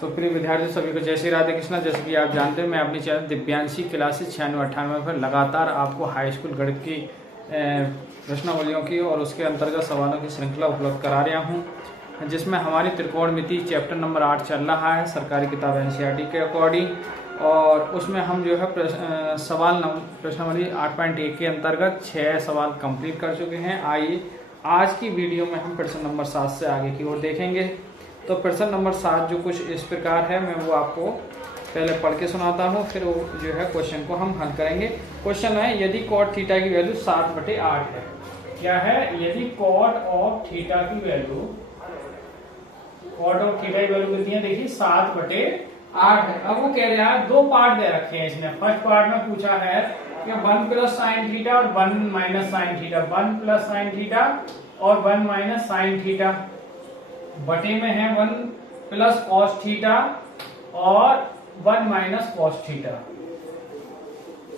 तो प्रिय विद्यार्थियों सभी को जय श्री राधे कृष्णा। जैसे कि आप जानते हैं मैं अपनी चैनल दिव्यांशी क्लासेस 9698 पर लगातार आपको हाई स्कूल गणित की प्रश्नावलियों की और उसके अंतर्गत सवालों की श्रृंखला उपलब्ध करा रहा हूं, जिसमें हमारी त्रिकोणमिति चैप्टर नंबर 8 चल रहा है सरकारी किताब NCERT के अकॉर्डिंग। और उसमें हम जो है प्रश्नावली 8.1 के अंतर्गत 6 सवाल कंप्लीट कर चुके हैं। आइए आज की वीडियो में हम प्रश्न नंबर 7 से आगे की ओर देखेंगे। तो प्रश्न नंबर 7 जो कुछ इस प्रकार है, मैं वो आपको पहले पढ़ के सुनाता हूँ, फिर वो जो है क्वेश्चन को हम हल करेंगे। क्वेश्चन है, यदि कॉट थीटा की वैल्यू 7/8 है। क्या है? यदि कॉट ऑफ थीटा की वैल्यू कितनी है? देखिए 7/8 है। अब वो कह रहा है, दो पार्ट दे रखे हैं इसने। फर्स्ट पार्ट में पूछा है कि 1 प्लस साइन थीटा और 1 minus sine theta, 1 plus sine theta और 1 माइनस साइन थीटा, बटे में है 1 प्लस कॉस थीटा और 1 माइनस कॉस थीटा।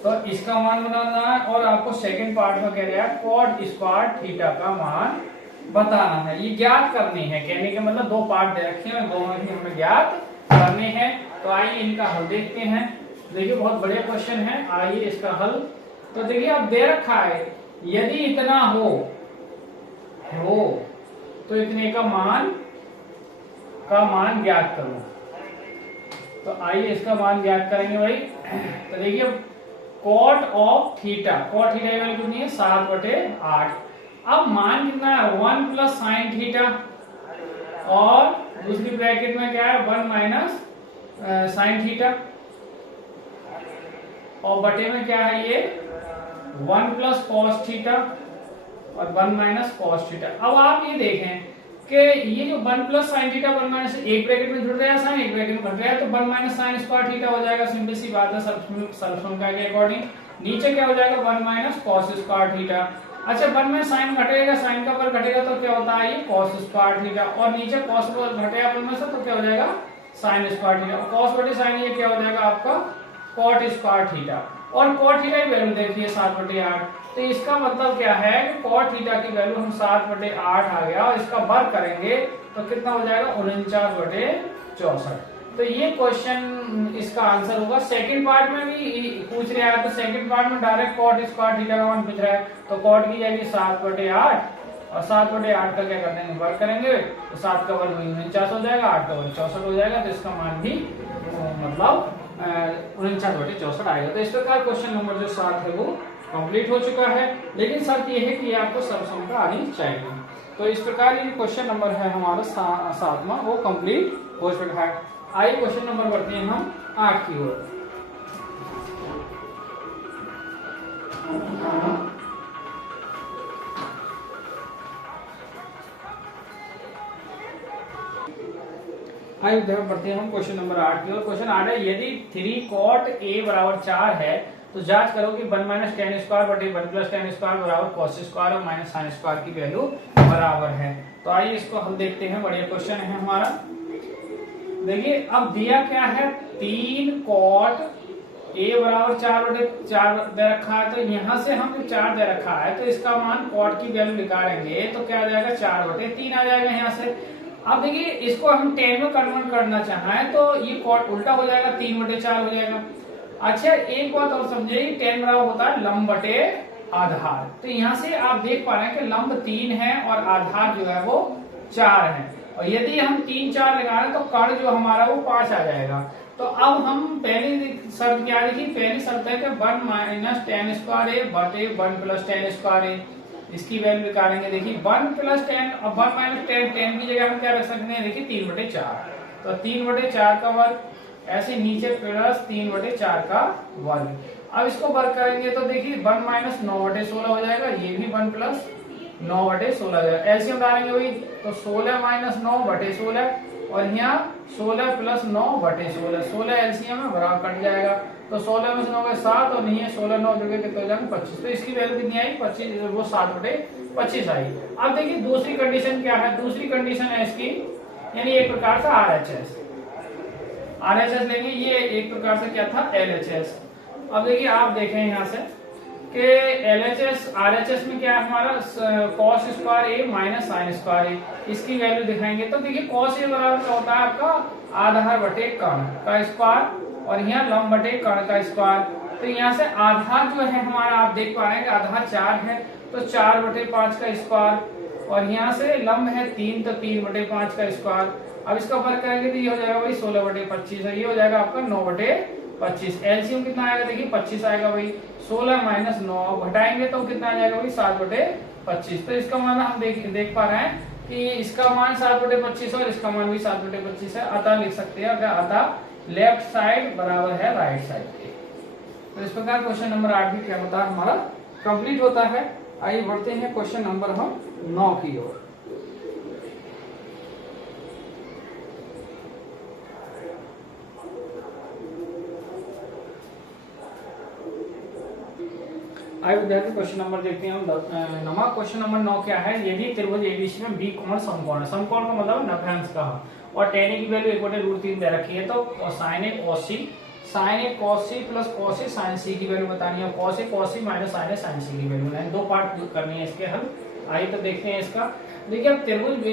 तो इसका मान बनाना है। और आपको सेकंड पार्ट में कह रहा है कॉट स्क्वायर थीटा का मान बताना है, ये ज्ञात करनी है। कहने के मतलब दो पार्ट दे रखे हैं, दोनों ही हमें ज्ञात करने हैं। तो आइए इनका हल देखते हैं। देखिए बहुत बढ़िया क्वेश्चन है, आइए इसका हल। तो देखिए अब दे रखा है, यदि इतना हो तो इतने का मान ज्ञात करो। तो आइए इसका मान ज्ञात करेंगे भाई। तो देखिए cot of theta, cot theta की वैल्यू कितनी है? 7/8। अब मान कितना है? 1 प्लस साइन थीटा और दूसरी ब्रैकेट में क्या है? 1 माइनस साइन थीटा और बटे में क्या है? ये 1 प्लस कॉस थीटा और 1 माइनस कॉस थीटा। अब आप ये देखें कि ये जो 1 प्लस साइन थीटा 1 माइनस, एक ब्रैकेट में जुड़ रहा है साइन, एक ब्रैकेट में घट रहा है, तो 1 माइनस साइन स्क्वायर थीटा हो जाएगा। सिंपल सी बात है, सर्वसम्मता के अकॉर्डिंग। नीचे क्या हो जाएगा? 1 माइनस कॉस स्क्वायर थीटा। अच्छा 1 में साइन घटेगा, साइन का वर्ग घटेगा तो क्या होता है? ये कॉस स्क्वायर थीटा। और नीचे कॉस घटेगा 1 में से तो क्या हो जाएगा? Sine square theta. कॉस बटे साइन ये क्या हो जाएगा आपका? Cot square theta. और कॉट थीटा की वैल्यू देखिए 7/8। तो इसका मतलब क्या है कि कॉट थीटा की वैल्यू हम 7/8 आ गया, और इसका वर्ग करेंगे तो कितना हो जाएगा? 49/64। तो ये क्वेश्चन इसका आंसर होगा। सेकंड पार्ट में भी पूछ रहा है, तो सेकंड पार्ट में डायरेक्ट कॉट स्क्वायर थीटा का मान पूछ रहा है, तो कॉट की जाएगी 7/8 और 7/8 का क्या कर देंगे? वर्ग करेंगे तो 7 का वर्ग 49 हो जाएगा, 8 का वर्ग 64 हो जाएगा। तो इसका मान भी मतलब 49/64 आएगा। तो इस प्रकार क्वेश्चन नंबर जो 7 है वो कंप्लीट हो चुका है। लेकिन शर्त यह है कि आपको सर्वसम्मता आनी चाहिए। तो इस प्रकार ये क्वेश्चन नंबर है हमारा 7वां, वो कंप्लीट हो चुका है। आइए क्वेश्चन नंबर बढ़ते हैं हम 8 की ओर। आइए बढ़ते हैं हम क्वेश्चन नंबर 8 की ओर। क्वेश्चन 8 है, यदि 3 cot a बराबर 4 है तो जांच करो कि 1 माइनस टेन स्क्वायर बटे 1 प्लस टेन स्क्वायर बराबर कॉस स्क्वायर और माइनस साइन स्क्वायर की वैल्यू बराबर है। तो आइए इसको हम देखते हैं, बढ़िया क्वेश्चन है हमारा। देखिए अब दिया क्या है? 3 cot a बराबर 4/4 दे रखा है। तो यहाँ से हम 4 दे रखा है, तो इसका मान cot की वैल्यू निकालेंगे तो क्या आ जाएगा? 4/3 आ जाएगा यहाँ से। अब देखिए इसको हम 10 में कन्वर्ट करना चाहें तो ये cot उल्टा हो जाएगा, 3/4 हो जाएगा। अच्छा एक बात और समझिए, 10 बराबर होता है लंब बटे आधार। तो यहाँ से आप देख पा रहे हैं कि लंब 3 है और आधार जो है वो 4 है। और यदि हम 3 4 लगा रहे हैं तो कर्ण जो हमारा वो 5 आ जाएगा। तो अब हम पहली शर्त क्या देखिए? पहली शर्त है कि 1 माइनस टेन स्क्वायर ए बटे 1 प्लस टेन स्क्वायर ए, इसकी वैल्यू निकालेंगे। देखिए 1 प्लस 10 और 1 माइनस 10 की जगह हम क्या रख सकते हैं? देखिए 3/4। तो 3/4 का वर्ग, ऐसे नीचे प्लस 3/4 का वर्ग। अब इसको वर्ग करेंगे तो देखिए 1 माइनस 9/16 हो जाएगा, ये भी 1 प्लस 9/16 हो जाएगा। एलसीएम डालेंगे वही, तो 16 माइनस 9/16 और यहाँ 16 प्लस 9/16, 16 एलसीएम में बराबर कट जाएगा। तो 16 में से 9 7 और नहीं है 16 9 जगह कितने हो जाएंगे? 25। तो इसकी वैल्यू कितनी आई? 25, वो 7/25 आई। अब देखिए दूसरी कंडीशन क्या है? दूसरी कंडीशन है इसकी, यानी एक प्रकार से RHS लेंगे, ये एक प्रकार से क्या था? LHS। अब देखिए आप देखें यहाँ से कि LHS RHS में क्या है हमारा cos स्क्वायर ए माइनस साइन स्क्वायर ए, इसकी वैल्यू दिखाएंगे। तो देखिए cos ए बराबर क्या होता है आपका आधार बटे कर्ण का स्क्वायर और यहाँ लंब बटे कर्ण का स्क्वायर। तो यहाँ से आधार जो है हमारा आप देख पा रहे हैं कि आधार 4 है तो 4/5 का स्क्वायर और यहाँ से लंब है 3 तो 3/5 का स्क्वायर। अब इसका वर्ग करेंगे तो ये हो जाएगा भाई 16/25 है, ये हो जाएगा आपका 9/25। एलसीएम कितना आएगा देखिए 25 आएगा भाई, 16 माइनस 9 घटाएंगे तो कितना आ जाएगा भाई 7/25। तो इसका मान हम देख पा रहे हैं कि इसका मान 7/25 और इसका मान भी 7/25 है। अतः लिख सकते हैं अतः लेफ्ट साइड बराबर है राइट साइड के। तो इस प्रकार क्वेश्चन नंबर 8 भी क्या होता है हमारा कंप्लीट होता है। आइए बढ़ते हैं क्वेश्चन नंबर हम 9 की ओर। आइए विद्यार्थी क्वेश्चन नंबर देखते हैं हम नमा। क्वेश्चन नंबर 9 क्या है, यदि त्रिभुज एबीसी में बी कोण समकोण है, समकोण का मतलब नभ्यांश का, और tan a की वैल्यू 1/√3 दे रखी है, तो sin a cos c plus cos a sin c की वैल्यू बतानी है, cos c minus sin a sin c की वैल्यू बनानी है। दो पार्ट करनी है इसके हल। आइए तो देखते हैं इसका। देखिए अब त्रिभुज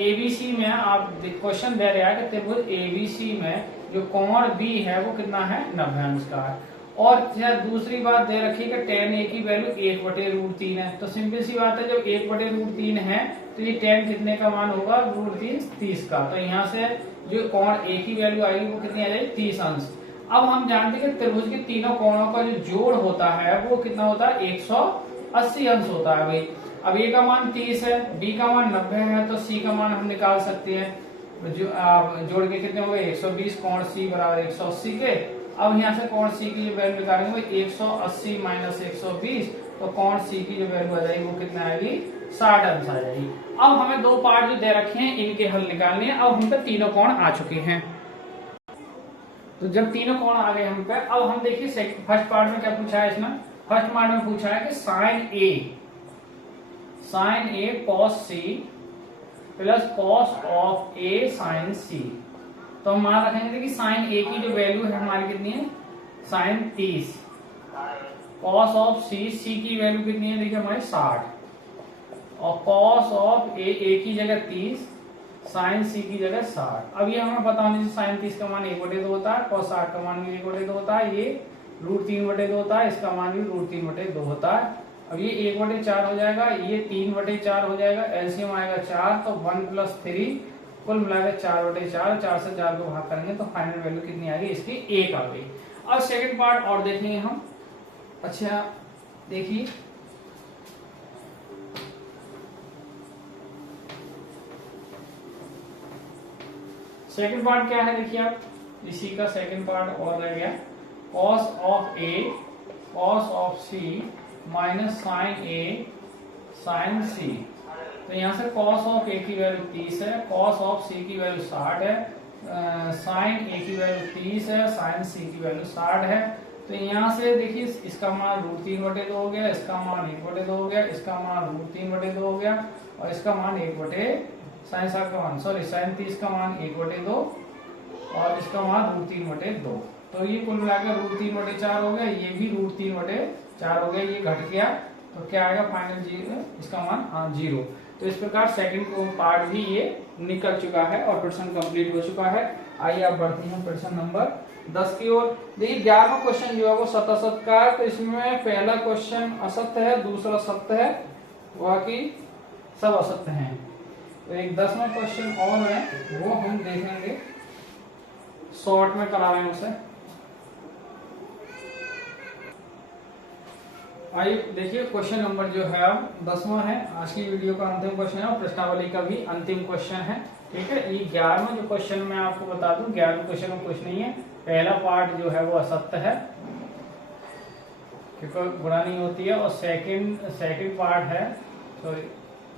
एबीसी में आप क्वेश्चन दे रहा है कि त्रिभुज एबीसी में जो कोण बी है वो कितना है नभ्यांश का है, और दूसरी बात दे रखी है कि tan a की वैल्यू 1/√3 है। तो सिंपल सी बात है जब 1/√3 है तो ये tan कितने का मान होगा √3 30 का। तो यहाँ से जो कोण a की वैल्यू आएगी वो कितनी आ जाएगी 30 अंश। अब हम जानते हैं कि त्रिभुज के तीनों कोणों का जो जोड़ होता है वो कितना होता है 180 अंश होता है भाई। अब a का मान 30 है, b का मान 90 है, तो c का मान हम निकाल सकते हैं। जो जोड़ के कितने हो गए 120, कोण c बराबर 180 के। अब यहाँ से कोण c की जो वैल्यू निकालेंगे 180 माइनस 120, तो कोण c की जो वैल्यू आ जाएगी वो कितना आएगी 60 अंश आ जाएगी। अब हमें दो पार्ट जो दे रखे हैं इनके हल निकालने हैं। अब हम पे तीनों कोण आ चुके हैं। तो जब तीनों कोण आ गए हम पे, अब हम देखिए फर्स्ट पार्ट में क्या पूछा है इसमें। फर्स्ट पार्ट में पूछा है कि sine A cos c plus cos of a sin c। तो हम मान रखेंगे कि साइन ए की जो वैल्यू है हमारी कितनी है साइन 30, cos ऑफ c की वैल्यू कितनी है देखिए हमारी 60, और cos ऑफ a की जगह 30, साइन c की जगह 60। अब ये हमें पता होना चाहिए साइन 30 का मान 1/2 होता है, cos 60 का मान भी 1/2 होता है, ये √3/2 होता है, इसका मान भी √3/2 होता है। अब ये 1/4 हो जाएगा, ये 3/4 हो जाएगा, एलसीएम आएगा 4, तो 1 + 3 कुल मिलाकर 4/4, 4 से 4 को भाग करेंगे तो फाइनल वैल्यू कितनी आ गई इसकी 1 आ गई। अब सेकंड पार्ट और देखेंगे हम। अच्छा देखिए सेकंड पार्ट क्या है, देखिए आप इसी का सेकंड पार्ट और रह गया, cos of a cos of c minus sine a sin c। तो यहाँ से cos ऑफ a की वैल्यू 30 है, cos ऑफ c की वैल्यू 60 है, साइन a की वैल्यू 30 है, साइन c की वैल्यू 60 है। तो यहाँ से देखिए इसका मान √3/2 हो गया, इसका मान 1/2 हो गया, इसका मान √3/2 हो गया, और इसका मान 1/, साइन 60 का मान सॉरी साइन 30 का मान 1/2 और इसका मान √3/2। तो ये कुल मिलाकर √3/4 हो गया, ये भी √3/4 हो गया, ये घट गया, तो क्या आएगा फाइनल इसका मान 0। तो इस प्रकार सेकंड पार्ट भी ये निकल चुका है और प्रश्न कंप्लीट हो चुका है। आइए आप बढ़ते हैं प्रश्न नंबर 10 की ओर। देखिए 11वां क्वेश्चन जो है वो सत असत का है। तो इसमें पहला क्वेश्चन असत्य है, दूसरा सत्य है, बाकी सब असत्य हैं। तो एक 10वां क्वेश्चन और है वो हम देखेंगे, शॉर्ट में करा रहे हैं उसे। आइए देखिए क्वेश्चन नंबर जो है अब 10वां है, आज की वीडियो का अंतिम क्वेश्चन है और प्रश्नावली का भी अंतिम क्वेश्चन है। ठीक है, ये 11वां जो क्वेश्चन मैं आपको बता दूं, 11वें क्वेश्चन में कुछ नहीं है, पहला पार्ट जो है वो असत्य है क्योंकि गुणा नहीं होती है, और सेकंड पार्ट है सॉरी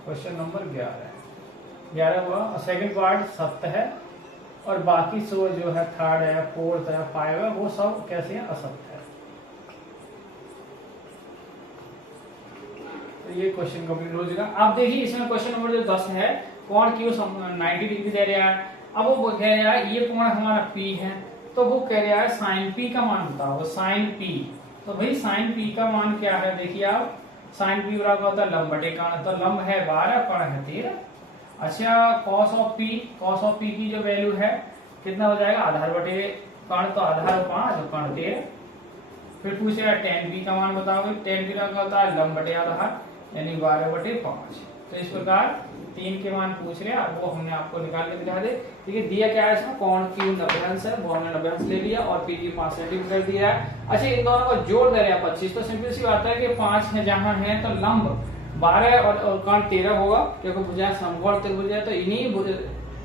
क्वेश्चन नंबर 11 हुआ, और सेकंड पार्ट सत्य है, और बाकी सो जो है थर्ड है, फोर्थ है, 5 है, वो सब कैसे है असत्य है। तो ये क्वेश्चन कंप्लीट हो चुका। अब देखिए इसमें क्वेश्चन नंबर जो 10 है, कोण क्यू 90 डिग्री दे रहा है। अब वो कह रहा है ये कोण हमारा P है, तो वो कह रहा है साइन P का मान बताओ, साइन P तो भाई साइन पी का मान क्या है, देखिए आप साइन पी बराबर होता है लंब बटे कर्ण, तो लंब है 12, कर्ण है 13। अच्छा कॉस ऑफ पी की जो वैल्यू है कितना हो जाएगा, आधार बटे कर्ण, तो आधार 5 और कर्ण 13। फिर पूछेगा टेन पी का मान बताओगे, टेन पी का होता है लंब बटे आधार यानी 12 बटे 5। तो इस प्रकार 3 के मान पूछ रहे हैं, वो हमने आपको निकाल के दिखा दे। ठीक है, दिया क्या है इसमें, कोण Q 90 अंश है, वो हमने 90 अंश ले लिया और P की 5 सेंटीमीटर दिया है। अच्छा इन दोनों को जोड़ दे रहे हैं 25, तो सिंपल सी बात है कि 5 है जहां है तो लंब 12 और कर्ण 13 होगा, क्योंकि भुजा समकोण त्रिभुज है, तो इन्हीं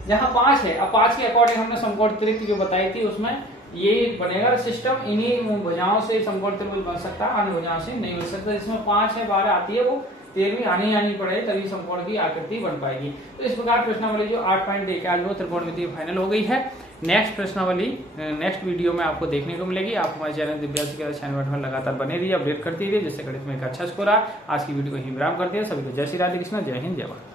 जहां 5 है, अब 5 के अकॉर्डिंग हमने समकोण त्रिभुज जो बताई थी उसमें ये बनेगा सिस्टम, इन्हीं भुजाओं से समकोण त्रिभुज बन सकता है, अन्य भुजाओं से नहीं बन सकता। जिसमें 5 है 12 आती है, वो 13वीं आनी पड़े तभी समकोण की आकृति बन पाएगी। तो इस प्रकार प्रश्नावली जो 8 पॉइंट एक आज वो त्रिकोणमिति फाइनल हो गई है। नेक्स्ट प्रश्नावली नेक्स्ट वीडियो में आपको देखने को मिलेगी। आप हमारे चैनल दिव्यासी के चैनल में लगातार बने रहिए, अपडेट करते रहिए, जिससे गणित में एक अच्छा स्कोर आ। आज की वीडियो को ही विराम करते हैं। सभी को जय श्री राधे कृष्ण, जय हिंद, जय भारत।